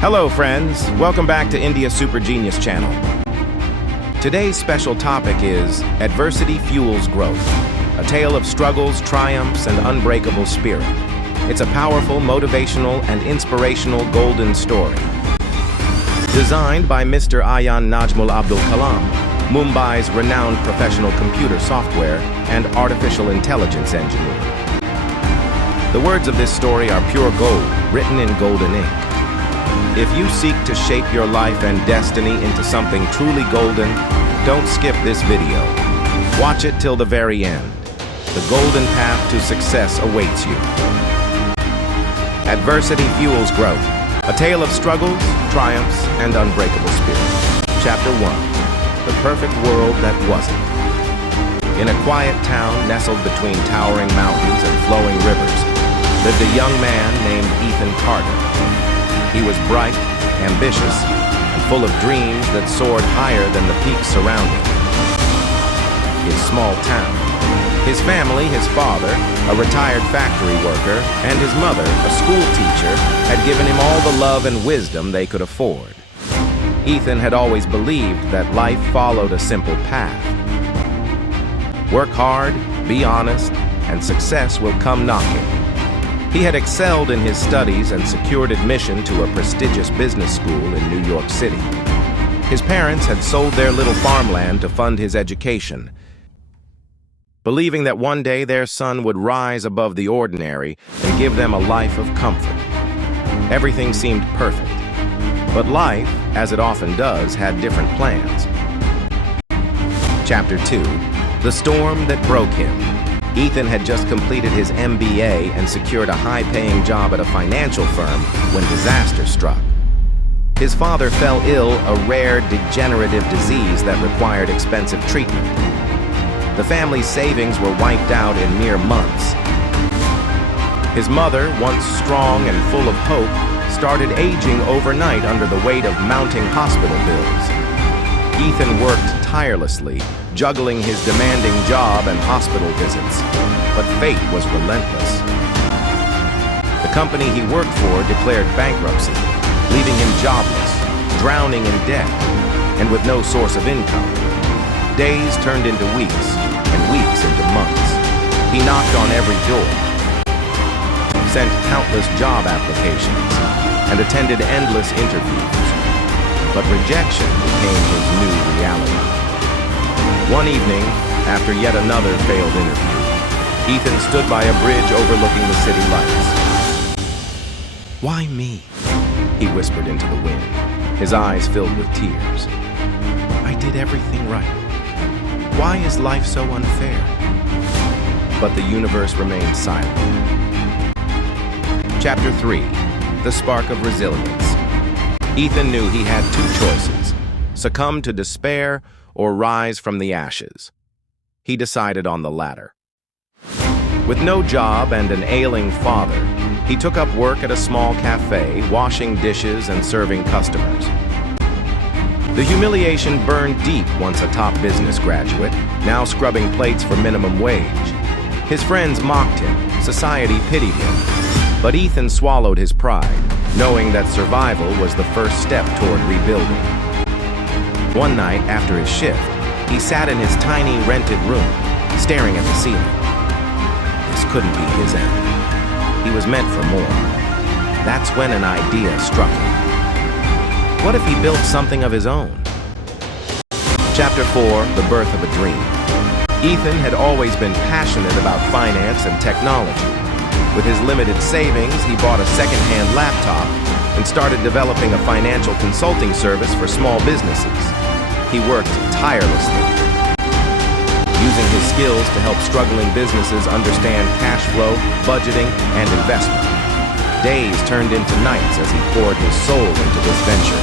Hello friends, welcome back to India Super Genius channel. Today's special topic is Adversity Fuels Growth, a tale of struggles, triumphs, and unbreakable spirit. It's a powerful, motivational, and inspirational golden story. Designed by Mr. Ayan Najmul Abdul Kalam, Mumbai's renowned professional computer software and artificial intelligence engineer. The words of this story are pure gold, written in golden ink. If you seek to shape your life and destiny into something truly golden, don't skip this video. Watch it till the very end. The golden path to success awaits you. Adversity Fuels Growth, a tale of struggles, triumphs, and unbreakable spirit. Chapter 1, The Perfect World That Wasn't. In a quiet town nestled between towering mountains and flowing rivers, lived a young man named Ethan Carter. He was bright, ambitious, and full of dreams that soared higher than the peaks surrounding him. His small town, his family, his father, a retired factory worker, and his mother, a school teacher, had given him all the love and wisdom they could afford. Ethan had always believed that life followed a simple path. Work hard, be honest, and success will come knocking. He had excelled in his studies and secured admission to a prestigious business school in New York City. His parents had sold their little farmland to fund his education, believing that one day their son would rise above the ordinary and give them a life of comfort. Everything seemed perfect, but life, as it often does, had different plans. Chapter 2, The Storm That Broke Him. Ethan had just completed his MBA and secured a high-paying job at a financial firm when disaster struck. His father fell ill, a rare degenerative disease that required expensive treatment. The family's savings were wiped out in mere months. His mother, once strong and full of hope, started aging overnight under the weight of mounting hospital bills. Ethan worked tirelessly, juggling his demanding job and hospital visits, but fate was relentless. The company he worked for declared bankruptcy, leaving him jobless, drowning in debt, and with no source of income. Days turned into weeks, and weeks into months. He knocked on every door, sent countless job applications, and attended endless interviews. But rejection became his new reality. One evening, after yet another failed interview, Ethan stood by a bridge overlooking the city lights. "Why me?" he whispered into the wind, his eyes filled with tears. "I did everything right. Why is life so unfair?" But the universe remained silent. Chapter 3, The Spark of Resilience. Ethan knew he had two choices: succumb to despair or rise from the ashes. He decided on the latter. With no job and an ailing father, he took up work at a small café, washing dishes and serving customers. The humiliation burned deep once a top business graduate, now scrubbing plates for minimum wage. His friends mocked him, society pitied him, but Ethan swallowed his pride, knowing that survival was the first step toward rebuilding. One night, after his shift, he sat in his tiny rented room, staring at the ceiling. This couldn't be his end. He was meant for more. That's when an idea struck him. What if he built something of his own? Chapter 4, The Birth of a Dream. Ethan had always been passionate about finance and technology. With his limited savings, he bought a second-hand laptop and started developing a financial consulting service for small businesses. He worked tirelessly, using his skills to help struggling businesses understand cash flow, budgeting, and investment. Days turned into nights as he poured his soul into this venture.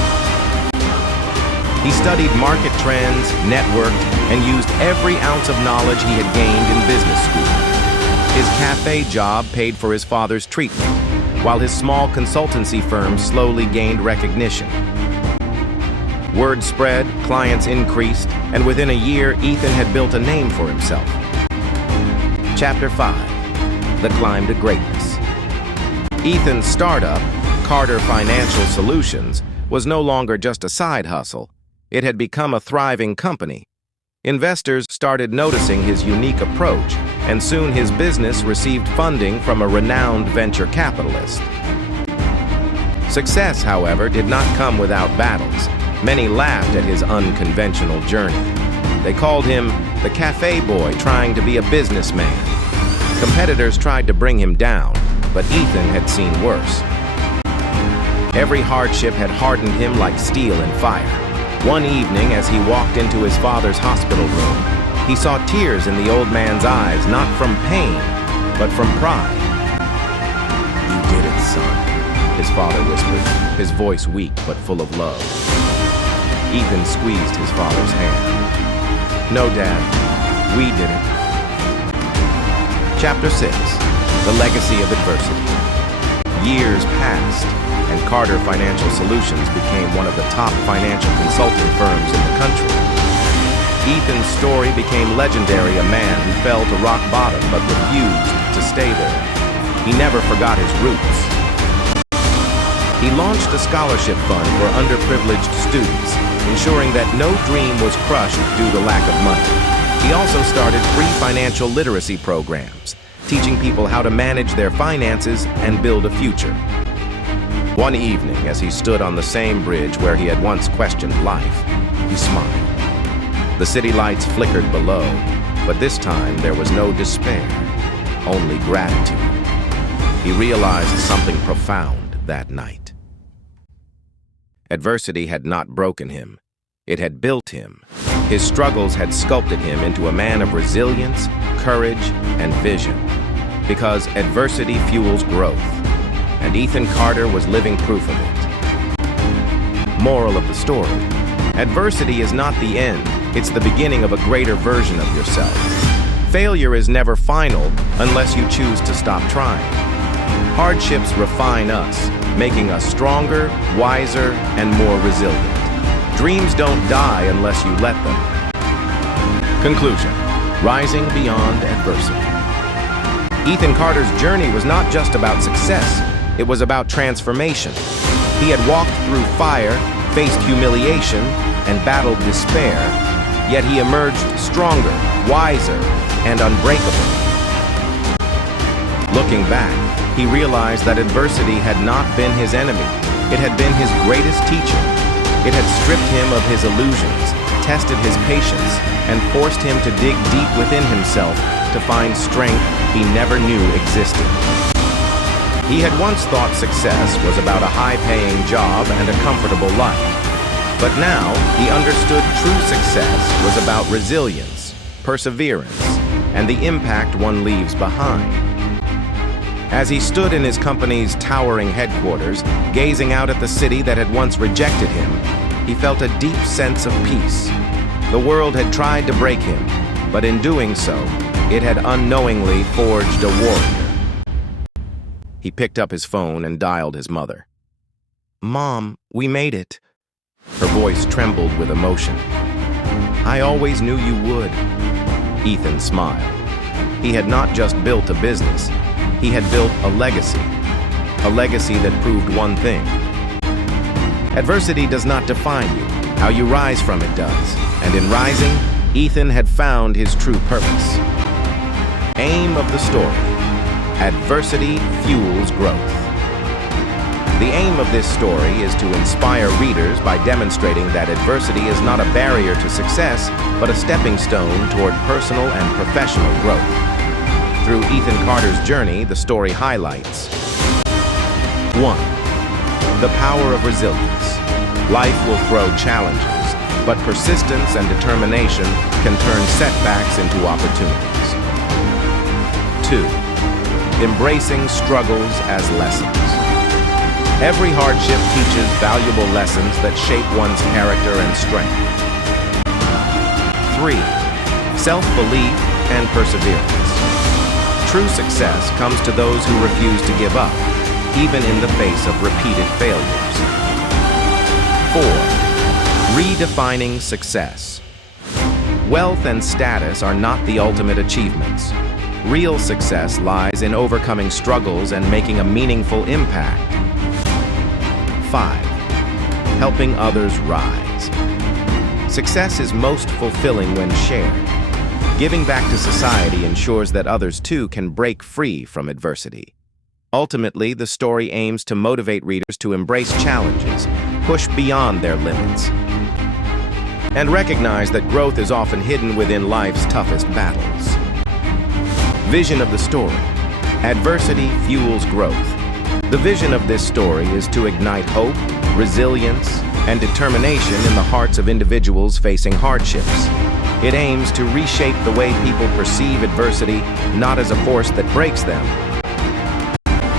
He studied market trends, networked, and used every ounce of knowledge he had gained in business school. His cafe job paid for his father's treatment, while his small consultancy firm slowly gained recognition. Word spread, clients increased, and within a year, Ethan had built a name for himself. Chapter 5, The Climb to Greatness. Ethan's startup, Carter Financial Solutions was no longer just a side hustle. It had become a thriving company. Investors started noticing his unique approach, and soon his business received funding from a renowned venture capitalist. Success, however, did not come without battles. Many laughed at his unconventional journey. They called him the café boy trying to be a businessman. Competitors tried to bring him down, but Ethan had seen worse. Every hardship had hardened him like steel in fire. One evening, as he walked into his father's hospital room, he saw tears in the old man's eyes, not from pain, but from pride. "You did it, son," his father whispered, his voice weak but full of love. Ethan squeezed his father's hand. "No, Dad, we did it." Chapter 6. The Legacy of Adversity. Years passed, and Carter Financial Solutions became one of the top financial consulting firms in the country. Ethan's story became legendary, a man who fell to rock bottom but refused to stay there. He never forgot his roots. He launched a scholarship fund for underprivileged students, ensuring that no dream was crushed due to lack of money. He also started free financial literacy programs, teaching people how to manage their finances and build a future. One evening, as he stood on the same bridge where he had once questioned life, he smiled. The city lights flickered below, but this time there was no despair, only gratitude. He realized something profound that night. Adversity had not broken him. It had built him. His struggles had sculpted him into a man of resilience, courage, and vision. Because adversity fuels growth, and Ethan Carter was living proof of it. Moral of the story: adversity is not the end, it's the beginning of a greater version of yourself. Failure is never final unless you choose to stop trying. Hardships refine us, making us stronger, wiser, and more resilient. Dreams don't die unless you let them. Conclusion: rising beyond adversity. Ethan Carter's journey was not just about success, it was about transformation. He had walked through fire, faced humiliation, and battled despair, yet he emerged stronger, wiser, and unbreakable. Looking back, he realized that adversity had not been his enemy. It had been his greatest teacher. It had stripped him of his illusions, tested his patience, and forced him to dig deep within himself to find strength he never knew existed. He had once thought success was about a high-paying job and a comfortable life. But now, he understood true success was about resilience, perseverance, and the impact one leaves behind. As he stood in his company's towering headquarters, gazing out at the city that had once rejected him, he felt a deep sense of peace. The world had tried to break him, but in doing so, it had unknowingly forged a warrior. He picked up his phone and dialed his mother. "Mom, we made it." Her voice trembled with emotion. "I always knew you would." Ethan smiled. He had not just built a business, he had built a legacy that proved one thing. Adversity does not define you. How you rise from it does. And in rising, Ethan had found his true purpose. Aim of the story: adversity fuels growth. The aim of this story is to inspire readers by demonstrating that adversity is not a barrier to success, but a stepping stone toward personal and professional growth. Through Ethan Carter's journey, the story highlights: 1. The power of resilience. Life will throw challenges, but persistence and determination can turn setbacks into opportunities. 2. Embracing struggles as lessons. Every hardship teaches valuable lessons that shape one's character and strength. 3. Self-belief and perseverance. True success comes to those who refuse to give up, even in the face of repeated failures. 4. Redefining success. Wealth and status are not the ultimate achievements. Real success lies in overcoming struggles and making a meaningful impact. 5. Helping others rise. Success is most fulfilling when shared. Giving back to society ensures that others too can break free from adversity. Ultimately, the story aims to motivate readers to embrace challenges, push beyond their limits, and recognize that growth is often hidden within life's toughest battles. Vision of the story. Adversity fuels growth. The vision of this story is to ignite hope, resilience, and determination in the hearts of individuals facing hardships. It aims to reshape the way people perceive adversity, not as a force that breaks them,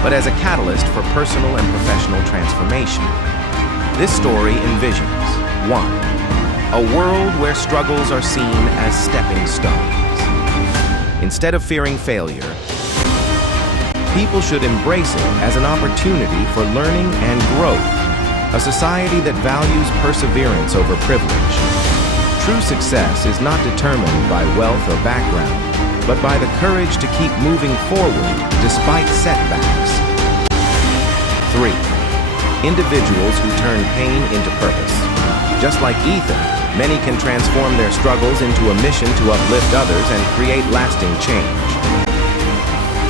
but as a catalyst for personal and professional transformation. This story envisions 1. A world where struggles are seen as stepping stones. Instead of fearing failure, people should embrace it as an opportunity for learning and growth, a society that values perseverance over privilege. True success is not determined by wealth or background, but by the courage to keep moving forward despite setbacks. 3. Individuals who turn pain into purpose. Just like Ethan, many can transform their struggles into a mission to uplift others and create lasting change.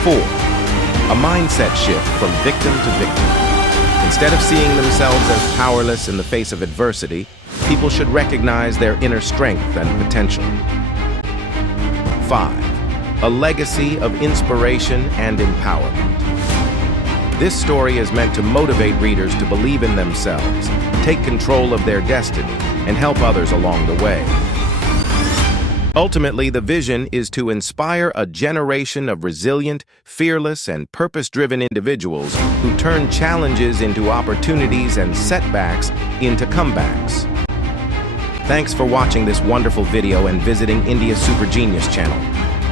4. A mindset shift from victim to victim. Instead of seeing themselves as powerless in the face of adversity, people should recognize their inner strength and potential. 5. A legacy of inspiration and empowerment. This story is meant to motivate readers to believe in themselves, take control of their destiny, and help others along the way. Ultimately, the vision is to inspire a generation of resilient, fearless, and purpose-driven individuals who turn challenges into opportunities and setbacks into comebacks. Thanks for watching this wonderful video and visiting India's Super Genius channel.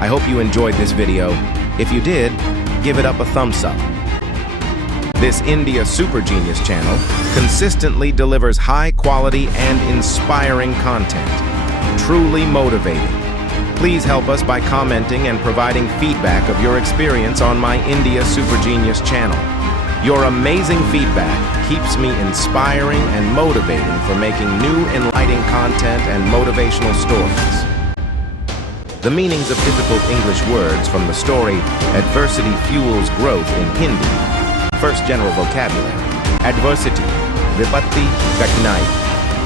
I hope you enjoyed this video. If you did, give it up a thumbs up. This India Super Genius channel consistently delivers high-quality and inspiring content, truly motivating. Please help us by commenting and providing feedback of your experience on my India Super Genius channel. Your amazing feedback keeps me inspiring and motivating for making new, enlightening content and motivational stories. The meanings of difficult English words from the story Adversity Fuels Growth in Hindi. First general vocabulary. Adversity, विपत्ति, कठिनाई.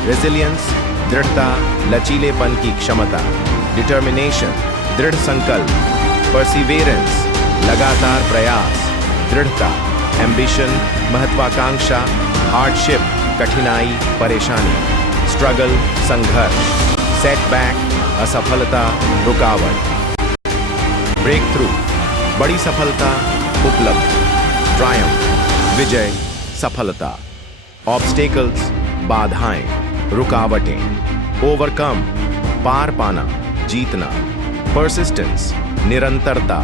Resilience, दृढ़ता, लचीलेपन की क्षमता. Determination, दृढ़ संकल्प. Perseverance, लगातार प्रयास, दृढ़ता. Ambition, महत्वाकांक्षा. Hardship, कठिनाई, परेशानी. Struggle, संघर्ष. Setback, असफलता, रुकावट. Breakthrough, बड़ी सफलता, उपलब्धि. Triumph, विजय, सफलता. Obstacles, बाधाएं, रुकावटें. Overcome, पार पाना, जीतना. Persistence, निरंतरता,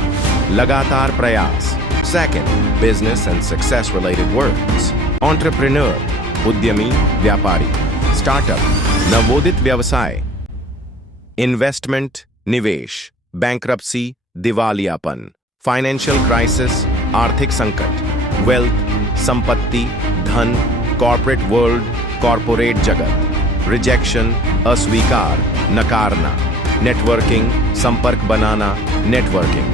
लगातार प्रयास. Second, business and success related words. Entrepreneur, उद्यमी, व्यापारी. Startup, नवोदित व्यवसाय. Investment, निवेश. Bankruptcy, दिवालियापन. Financial crisis, आर्थिक संकट. Wealth, संपत्ति, धन. Corporate world, corporate जगत. Rejection, अस्वीकार, नकारना. Networking, संपर्क बनाना, networking.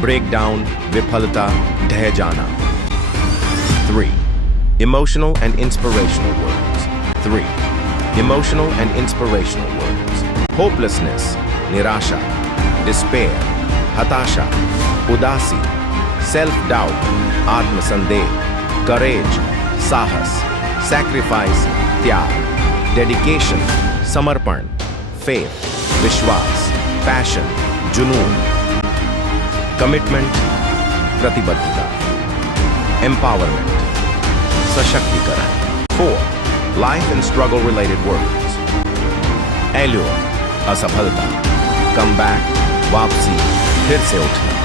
Breakdown, विफलता, ढह जाना. 3. Emotional and inspirational words. 3. Emotional and inspirational words. Hopelessness, निराशा. Despair, हताशा. उदासी, self-doubt, आत्मसंदेह. Courage, साहस. Sacrifice, त्याग. Dedication, समर्पण. Faith, विश्वास. Passion, जुनून. Commitment, प्रतिबद्धता. Empowerment, सशक्तिकरण. 4. Life and struggle related words. Allure, असफलता. Comeback, वापसी, फिर से उठना.